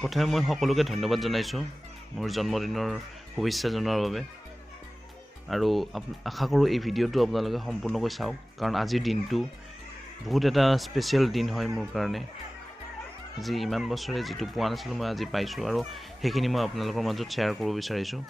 প্ৰথমে মই সকলোকে ধন্যবাদ জনাইছোঁ মোৰ জন্মদিনৰ শুভেচ্ছা জনোৱাৰ বাবে আৰু আশা কৰোঁ এই ভিডিঅ'টো আপোনালোকে সম্পূৰ্ণকৈ চাওক কাৰণ আজিৰ দিনটো বহুত এটা স্পেচিয়েল দিন হয় মোৰ কাৰণে আজি ইমান বছৰে যেটো পোৱা নাছিলোঁ মই আজি পাইছোঁ আৰু সেইখিনি মই আপোনালোকৰ মাজত শ্বেয়াৰ কৰিব বিচাৰিছোঁ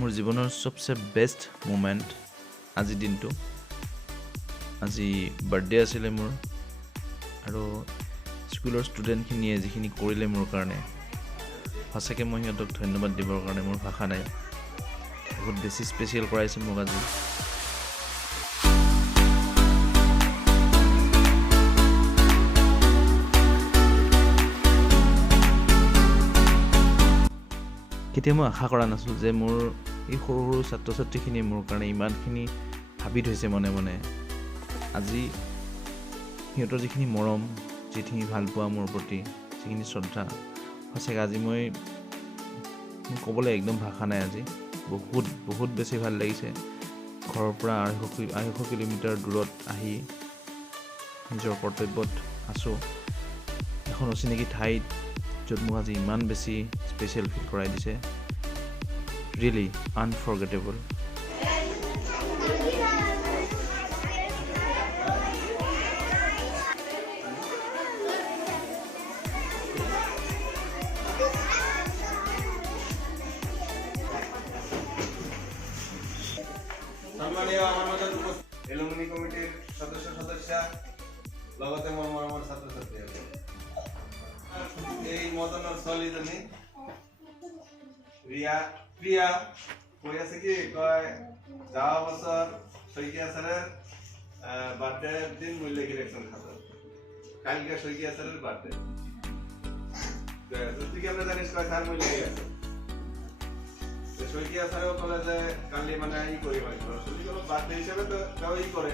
মোৰ জীৱনৰ সবচে বেষ্ট মোমেণ্ট আজি দিনটো আজি বাৰ্থডে আছিলে মোৰ আৰু স্কুলৰ ষ্টুডেণ্টখিনিয়ে যিখিনি কৰিলে মোৰ কাৰণে সঁচাকৈ মই সিহঁতক ধন্যবাদ দিবৰ কাৰণে মোৰ ভাষা নাই বহুত বেছি স্পেচিয়েল কৰাইছে মোক আজি কেতিয়া মই আশা কৰা নাছিলোঁ যে মোৰ এই সৰু সৰু ছাত্ৰ ছাত্ৰীখিনিয়ে মোৰ কাৰণে ইমানখিনি ভাবি থৈছে মনে মনে আজি সিহঁতৰ যিখিনি মৰম যিখিনি ভাল পোৱা মোৰ প্ৰতি যিখিনি শ্ৰদ্ধা সঁচাকৈ আজি মই ক'বলৈ একদম ভাষা নাই আজি বহুত বেছি ভাল লাগিছে ঘৰৰ পৰা 250 কিলোমিটাৰ দূৰত আহি নিজৰ কৰ্তব্যত আছোঁ এখন অচিনাকি ঠাইত য'ত মোক আজি ইমান বেছি স্পেচিয়েল ফিল কৰাই দিছে ৰিয়েলি আনফৰগেটেবল সম্মানীয় আমাৰ মধ্যে এলুমিনি কমিটিৰ সদস্য লগতে মৰমৰ ছাত্ৰ ছাত্ৰী এই মদনৰ ছোৱালী জনী প্ৰিয়া কৈ আছে কি কয় যোৱা বছৰ শইকীয়া ছাৰৰ বাৰ্থডে দিন মূল্য ইলেকশ্যন খাতৰ কালকে শইকীয়া ছাৰৰ বাৰ্থডে তুই কেমনে জানিস কয় স্যাৰ মূল্য আছে শইকীয়া ছাৰেও ক'লে যে কালি মানে ই কৰিম বাৰ্থডে হিচাপে তো তেওঁ ই কৰে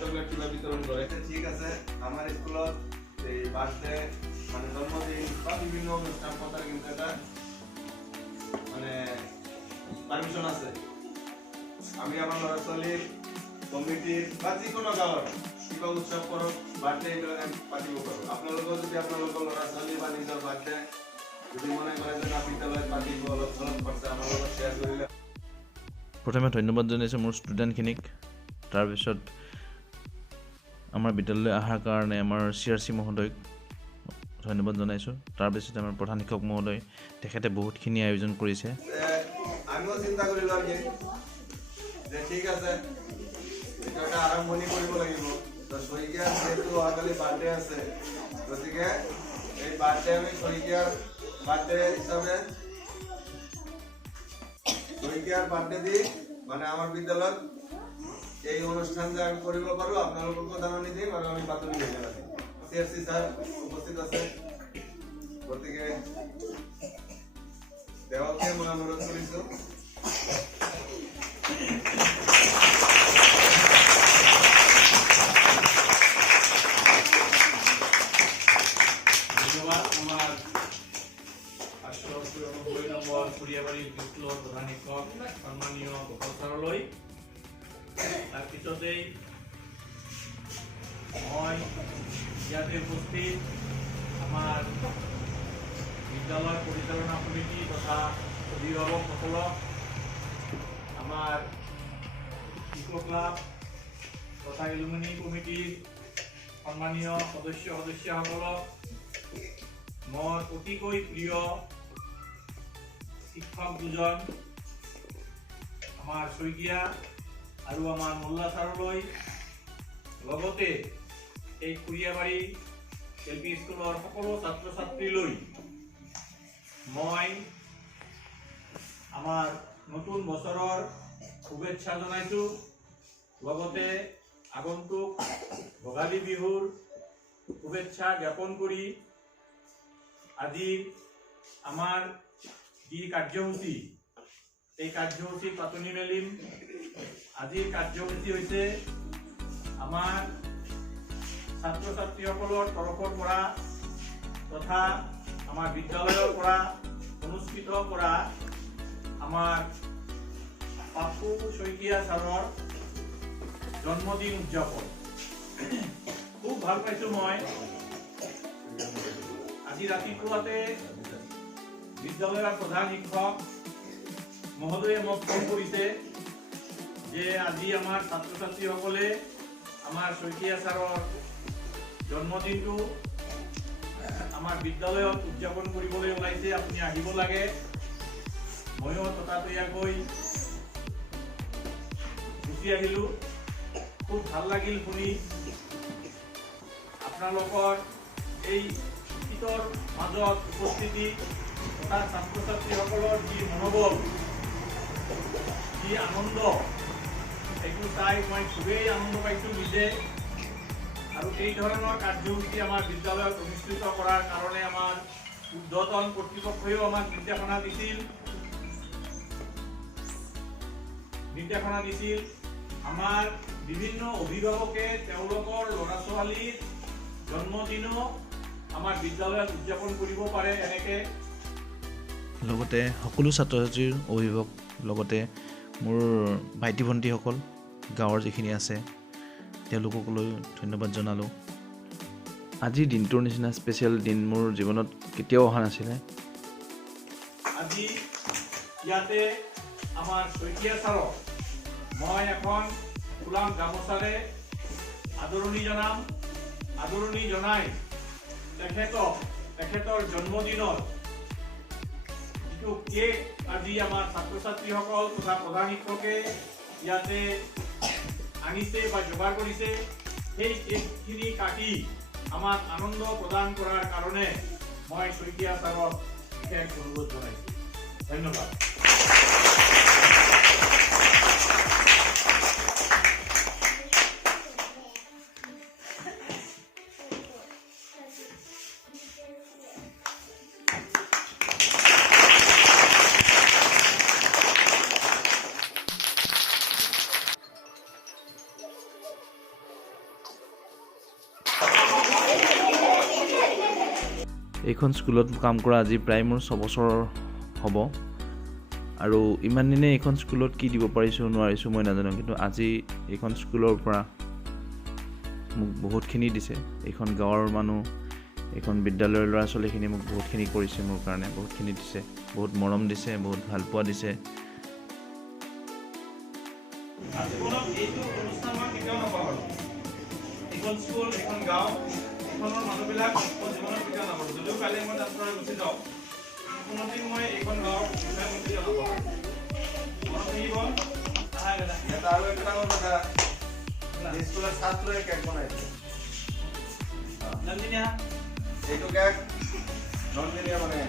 চকলেট কিবা বিতৰণ কৰে ঠিক আছে আমাৰ স্কুলত এই বাৰ্থডে মানে জন্মদিন বা বিভিন্ন অনুষ্ঠান পতাৰ কিন্তু এটা মানে পাৰমিশন আছে আমি আমাৰ ল'ৰা ছোৱালীৰ কমিটিৰ বা যিকোনো গাঁৱৰ কিবা উৎসৱ কৰক বাৰ্থডে এইবিলাক আমি পাতিব পাৰোঁ আপোনালোকৰ যদি আপোনালোকৰ ল'ৰা ছোৱালী বা নিজৰ বাৰ্থডে যদি মনে কৰে যে বিদ্যালয়ত পাতিব অলপ চলপ খৰচা আমাৰ লগত শ্বেয়াৰ কৰিলে প্ৰথমে ধন্যবাদ জনাইছোঁ মোৰ ষ্টুডেণ্টখিনিক তাৰপিছত আমাৰ বিদ্যালয়লৈ অহাৰ কাৰণে আমাৰ CRC মহোদয়ক ধন্যবাদ জনাইছোঁ তাৰপিছত আমাৰ প্ৰধান শিক্ষক মহোদয় তেখেতে বহুতখিনি আয়োজন কৰিছে আমিও চিন্তা কৰিলোঁ আৰু যে ঠিক আছে এটা আৰম্ভণি কৰিব লাগিব তো শইকীয়াৰ যেহেতু অহাকালি বাৰ্থডে আছে গতিকে এই বাৰ্থডে আমি শইকীয়াৰ বাৰ্থডে হিচাপে শইকীয়াৰ বাৰ্থডে দি মানে আমাৰ বিদ্যালয়ত এই অনুষ্ঠান যে আমি কৰিব পাৰোঁ আপোনালোককো জাননী দিম আৰু আমি বাতৰি লৈ যাম CRC ছাৰ উপস্থিত আছে গতিকে তেওঁকে মই অনুৰোধ কৰিছোঁ ধন্যবাদ আমাৰ 899 নম্বৰ ফুৰিয়াবাৰী স্কুলৰ প্ৰধান শিক্ষক সন্মানীয় গোপাল ছাৰলৈ তাৰপিছতেই মই ইয়াতে উপস্থিত আমাৰ বিদ্যালয় পৰিচালনা সমিতি তথা অভিভাৱকসকলক আমাৰ ইকো ক্লাব তথা এলুমিনি কমিটিৰ সন্মানীয় সদস্যসকলক মোৰ অতিকৈ প্ৰিয় শিক্ষক দুজন আমাৰ শইকীয়া আৰু আমাৰ মোল্লা ছাৰলৈ লগতে এই ফুৰিয়াবাৰী LP স্কুলৰ সকলো ছাত্ৰ ছাত্ৰীলৈ মই আমাৰ নতুন বছৰৰ শুভেচ্ছা জনাইছোঁ লগতে আগন্তুক ভোগালী বিহুৰ শুভেচ্ছা জ্ঞাপন কৰি আজি আমাৰ যি কাৰ্যসূচী এই কাৰ্যসূচী পাতনি মেলিম। আজিৰ কাৰ্যসূচী হৈছে আমাৰ ছাত্ৰ ছাত্ৰীসকলৰ তৰফৰ পৰা তথা আমাৰ বিদ্যালয়ৰ পৰা অনুষ্ঠিত কৰা আমাৰ পাপু শইকীয়া ছাৰৰ জন্মদিন উদযাপন। খুব ভাল পাইছো মই। আজি ৰাতিপুৱাতে বিদ্যালয়ৰ প্ৰধান শিক্ষক মহোদয়ে মোক ফোন কৰিছে যে আজি আমাৰ ছাত্ৰ ছাত্ৰীসকলে আমাৰ শইকীয়া ছাৰৰ জন্মদিনটো আমাৰ বিদ্যালয়ত উদযাপন কৰিবলৈ ওলাইছে, আপুনি আহিব লাগে। ময়ো ততাতৈয়াকৈ গুচি আহিলোঁ। খুব ভাল লাগিল শুনি। আপোনালোকৰ এই শীতৰ মাজত উপস্থিতি তথা ছাত্ৰ ছাত্ৰীসকলৰ যি মনোবল, যি আনন্দ, এইটো চাই মই খুবেই আনন্দ পাইছোঁ নিজে। আৰু এই ধৰণৰ কাৰ্যসূচী আমাৰ বিদ্যালয়ত অনুষ্ঠিত কৰাৰ কাৰণে আমাৰ ঊৰ্ধ্বতন কৰ্তৃপক্ষইও আমাক নিৰ্দেশনা দিছিল। আমাৰ বিভিন্ন অভিভাৱকে তেওঁলোকৰ ল'ৰা ছোৱালীৰ জন্মদিনো আমাৰ বিদ্যালয়ত উদযাপন কৰিব পাৰে। এনেকে লগতে সকলো ছাত্ৰ ছাত্ৰীৰ অভিভাৱক, লগতে মোৰ ভাইটি ভণ্টিসকল গাঁৱৰ যিখিনি আছে তেওঁলোকলৈ ধন্যবাদ জনালোঁ। আজিৰ দিনটোৰ নিচিনা স্পেচিয়েল দিন মোৰ জীৱনত কেতিয়াও অহা নাছিলে। আজি ইয়াতে আমাৰ শইকীয়া ছাৰক মই এখন ফুলাম গামোচাৰে আদৰণি জনাই তেখেতৰ জন্মদিনত যিটো কেক আজি আমাৰ ছাত্ৰ ছাত্ৰীসকল তথা প্ৰধান শিক্ষকে ইয়াতে আনিছে বা যোগাৰ কৰিছে, সেই কেকখিনি কাটি আমাক আনন্দ প্ৰদান কৰাৰ কাৰণে মই শইকীয়া ছাৰক বিশেষ অনুৰোধ জনাইছোঁ। ধন্যবাদ। এইখন স্কুলত কাম কৰা আজি প্ৰায় মোৰ 6 বছৰ হ'ব। আৰু ইমান দিনে এইখন স্কুলত কি দিব পাৰিছোঁ নোৱাৰিছোঁ মই নাজানো, কিন্তু আজি এইখন স্কুলৰ পৰা মোক বহুতখিনি দিছে। এইখন গাঁৱৰ মানুহ, এইখন বিদ্যালয়ৰ ল'ৰা ছোৱালীখিনি মোক বহুতখিনি কৰিছে, মোৰ কাৰণে বহুতখিনি দিছে, বহুত মৰম দিছে, বহুত ভাল পোৱা দিছে। জীৱনত এইটো অনুষ্ঠান মই কেতিয়াও নাপাহৰোঁ। এইখন স্কুল, এইখন গাঁও, এইখনৰ মানুহবিলাক জীৱনত কেতিয়াও নাপাহৰোঁ। যদিও কালি মই তাৰ পৰা গুচি যাওঁ, কোনোদিন মই এইখন গাঁৱৰ কেতিয়াও নাপাহৰোঁ। মনত থাকিব। এটা আৰু এটা কথা, স্কুলৰ ছাত্ৰই কেক বনাইছে। নন্দিনীয়া এইটো কেক নন্দিনীয়ে বনাই।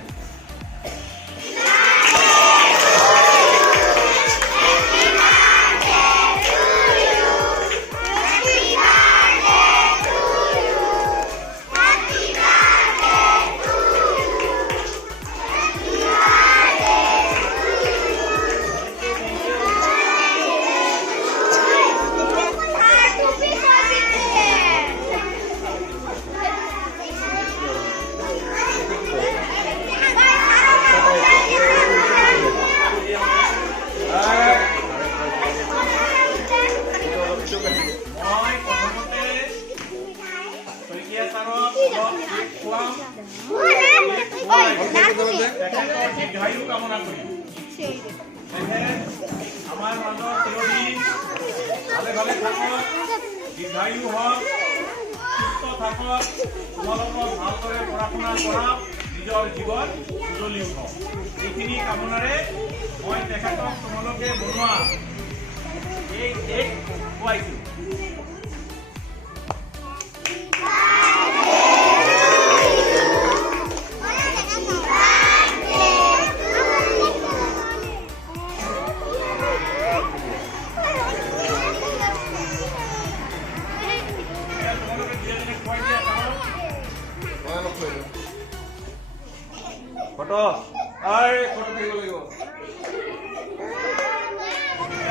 দীৰ্ঘায়ু কামনা কৰিম। আমাৰ মাজত চিৰদিন ভালে ভালে থাকক, দীৰ্ঘায়ু হওক, সুস্থ থাকক, তোমালোকক ভালদৰে পঢ়া শুনা কৰাওক, নিজৰ জীৱন উজলি উঠক। এইখিনি কামনাৰে মই তেখেতক তোমালোকে বনোৱা এই কেক খুৱাইছোঁ। ফটো ফটো থাকিব লাগিব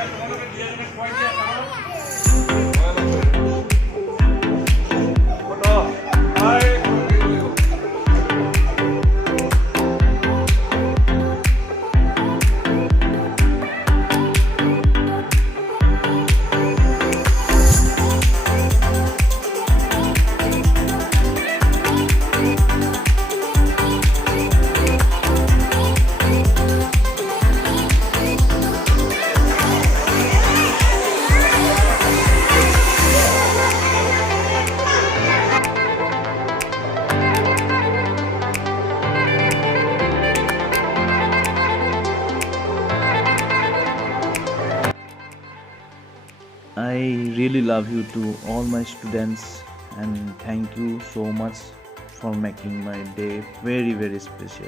তোমালোকে দুজনে খুৱাই দিয়া কাৰণ ফটো থাকিব লাগিব I really love you to all my students and thank you so much for making my day very, very special.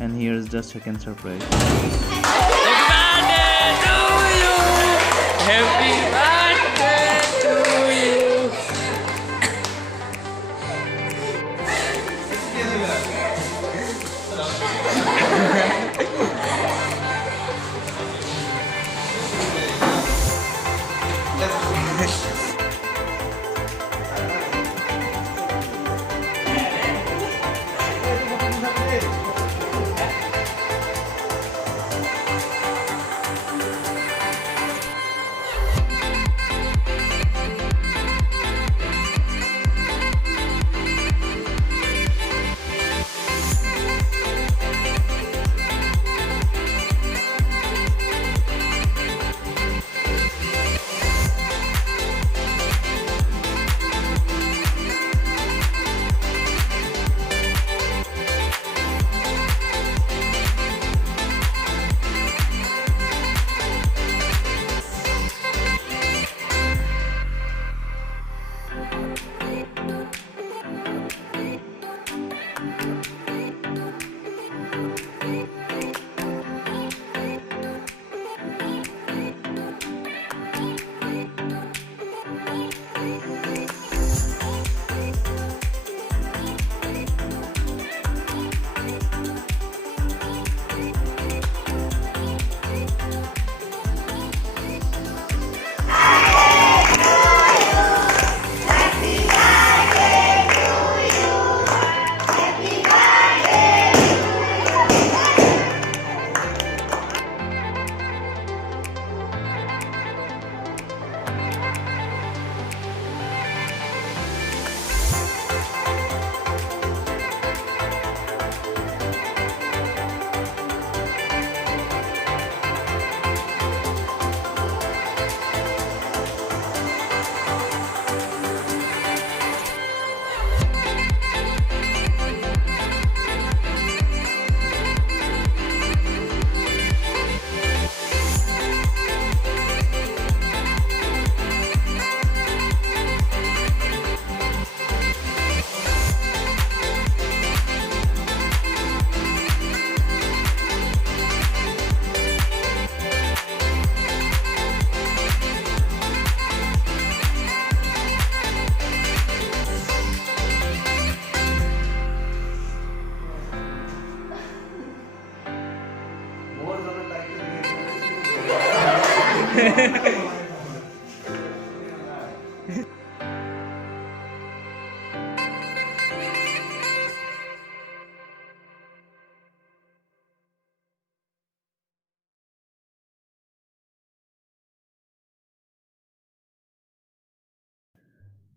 And here's the second surprise. Happy birthday to you.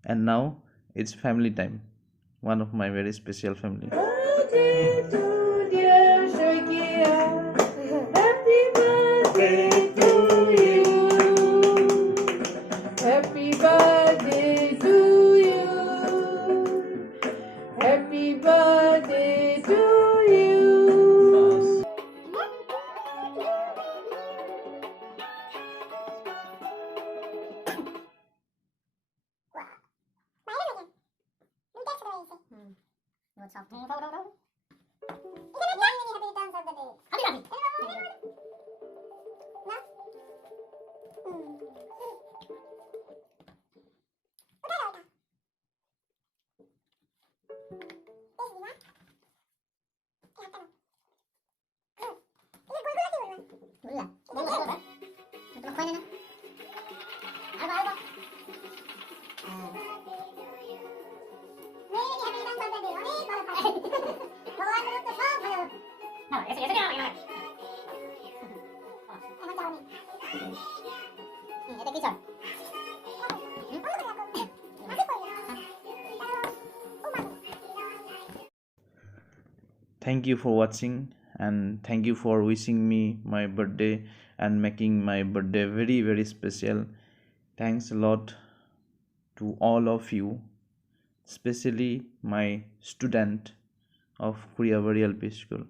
And now it's family time. One of my very special family. Birthday to dear Shakia. Happy birthday to you. Happy birthday to you. Happy birthday to you. Thank you for watching, and thank you for wishing me my birthday and making my birthday very, very special. Thanks a lot to all of you, especially my student of Kuriabari LP School.